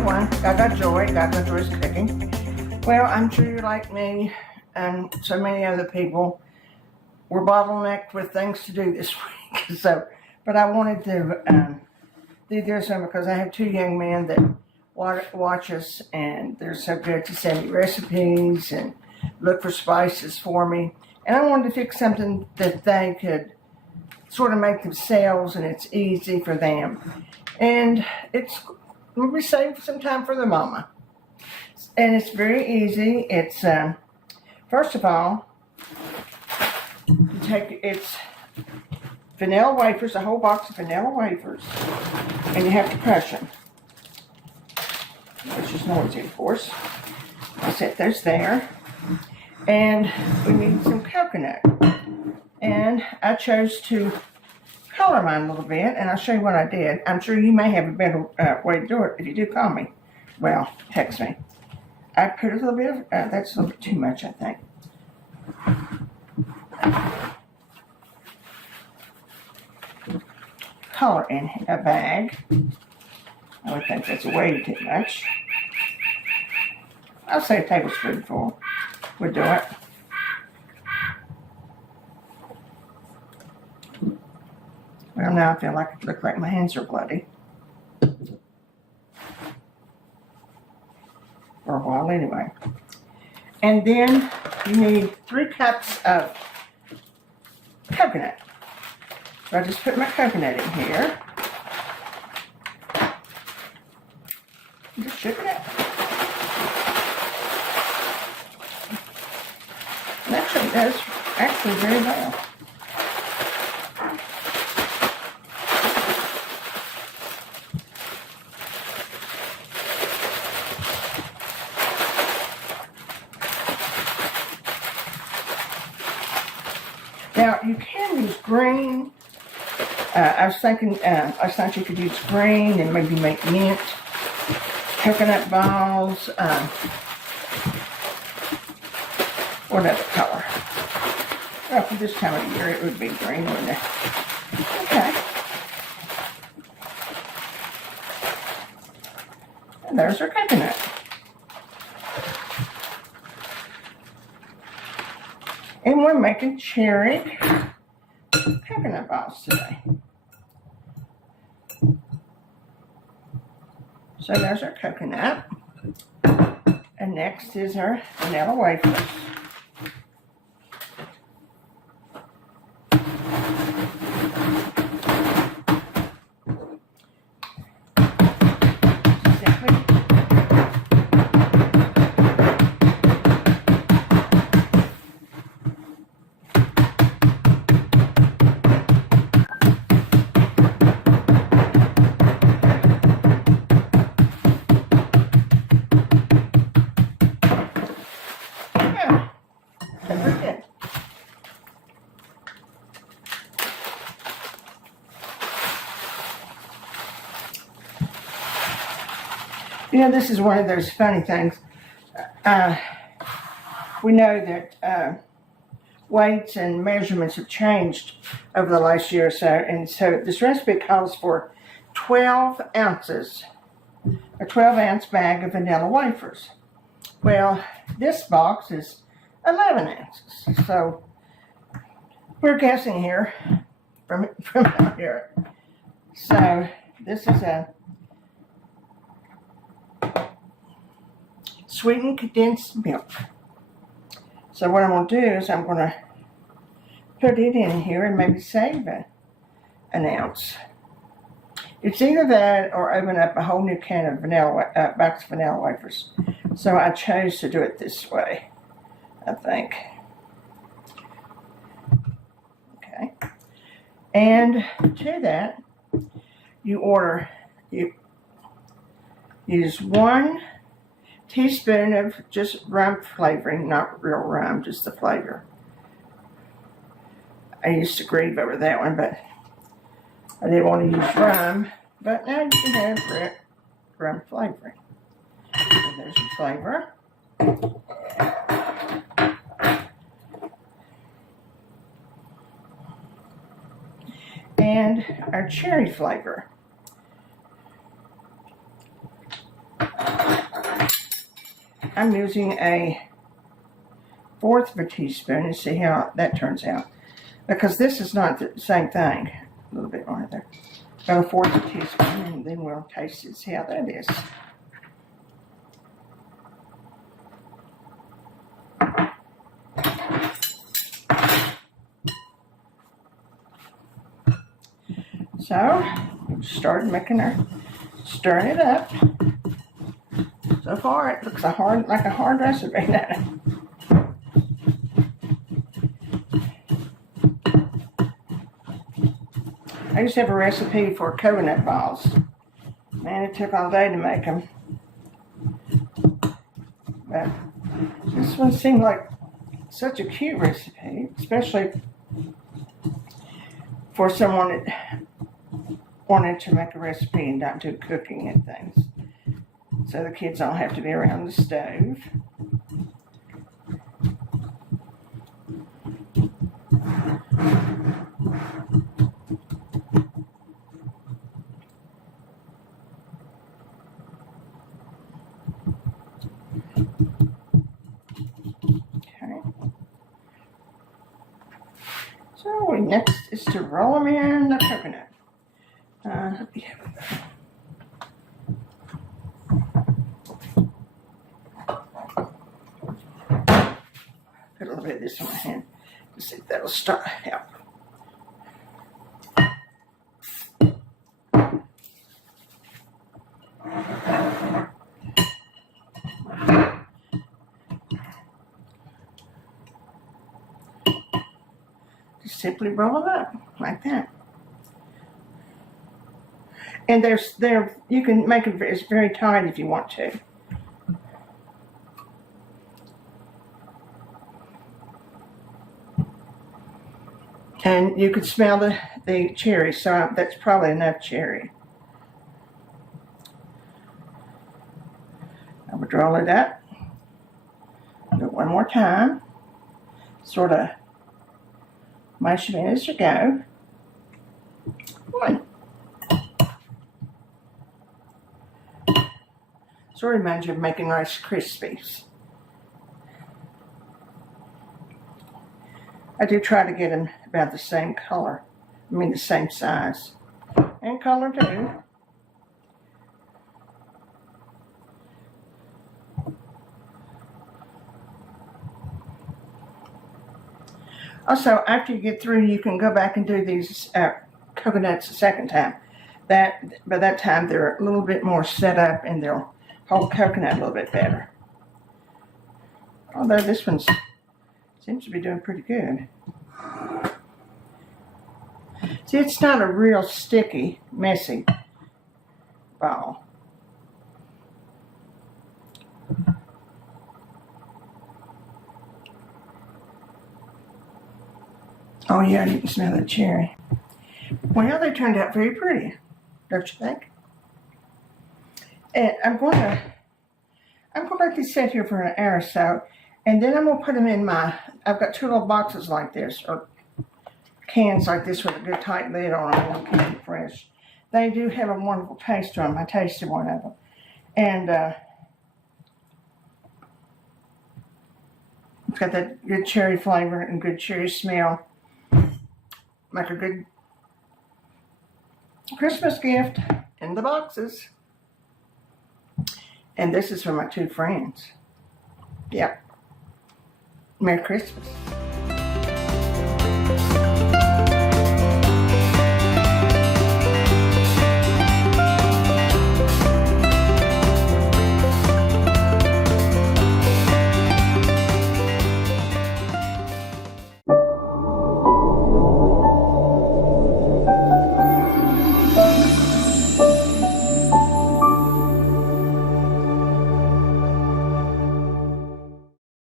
everyone, Gagajoy's cooking. Well, I'm sure you're like me and so many other people. We're bottlenecked with things to do this week. But I wanted to do this one because I have two young men that watch us, and they're so good to send me recipes and look for spices for me. And I wanted to fix something that they could sort of make themselves, and it's easy for them. And we save some time for the mama. And it's very easy. It's, first of all, it's vanilla wafers, a whole box of vanilla wafers, and you have to crush them. Which is noisy, of course. I set those there. And we need some coconut. And I chose to color mine a little bit, and I'll show you what I did. I'm sure you may have a better way to do it. If you do, call me. Well, text me. I put a little bit of, that's a little bit too much, I think. Color in a bag. I would think that's way too much. I'll say a tablespoonful would do it. Well, now I feel like it looks like my hands are bloody. For a while anyway. And then you need 3 cups of coconut. So I just put my coconut in here. Just shook it up. And actually does very well. Now, you can use green. I was thinking you could use green and maybe make mint, coconut balls, what other color? Well, for this time of year, it would be green, wouldn't it? Okay. And there's our coconut. And we're making cherry coconut balls today. So there's our coconut. And next is our vanilla wafers. You know, this is one of those funny things. We know that weights and measurements have changed over the last year or so, and so this recipe calls for 12 ounces, a 12-ounce bag of vanilla wafers. Well, this box is 11 ounces, so we're guessing here from out here. So this is a sweetened condensed milk. So what I'm going to do is I'm going to put it in here and maybe save an ounce. It's either that or open up a whole new can of box of vanilla wafers. So I chose to do it this way, I think. Okay. And to that, you use 1 teaspoon of just rum flavoring, not real rum, just the flavor. I used to grieve over that one, but I didn't want to use rum. But now you can have rum flavoring. So there's your flavor. And our cherry flavor. I'm using a 1/4 of a teaspoon and see how that turns out. Because this is not the same thing. A little bit more there. About a 1/4 of a teaspoon, and then we'll taste it, see how that is. So, started stirring it up. So far, it looks like a hard recipe, doesn't it? I used to have a recipe for coconut balls. Man, it took all day to make them. But this one seemed like such a cute recipe, especially for someone that wanted to make a recipe and not do cooking and things. So the kids don't have to be around the stove. Okay. So next is to roll them in the coconut. Put a little bit of this on my hand to see if that'll start help. Just simply roll it up like that. And you can make it very tight if you want to. And you could smell the cherry, so that's probably enough cherry. I would roll it up. Do it one more time. Sort of mash them in as you go. One. Sort of reminds you of making Rice Krispies. I do try to get them about the same color. I mean the same size. And color too. Also, after you get through, you can go back and do these coconuts a second time. By that time, they're a little bit more set up and they'll hold coconut a little bit better. Although this one seems to be doing pretty good. See, it's not a real sticky, messy ball. Oh yeah, you can smell the cherry. Well, they turned out very pretty, don't you think? And I'm going to let these sit here for an hour or so, and then I'm going to put them in I've got 2 little boxes like this, or cans like this with a good tight lid on them, and keep them fresh. They do have a wonderful taste to them. I tasted one of them. And it's got that good cherry flavor and good cherry smell. Make a good Christmas gift in the boxes. And this is for my 2 friends. Yep. Merry Christmas.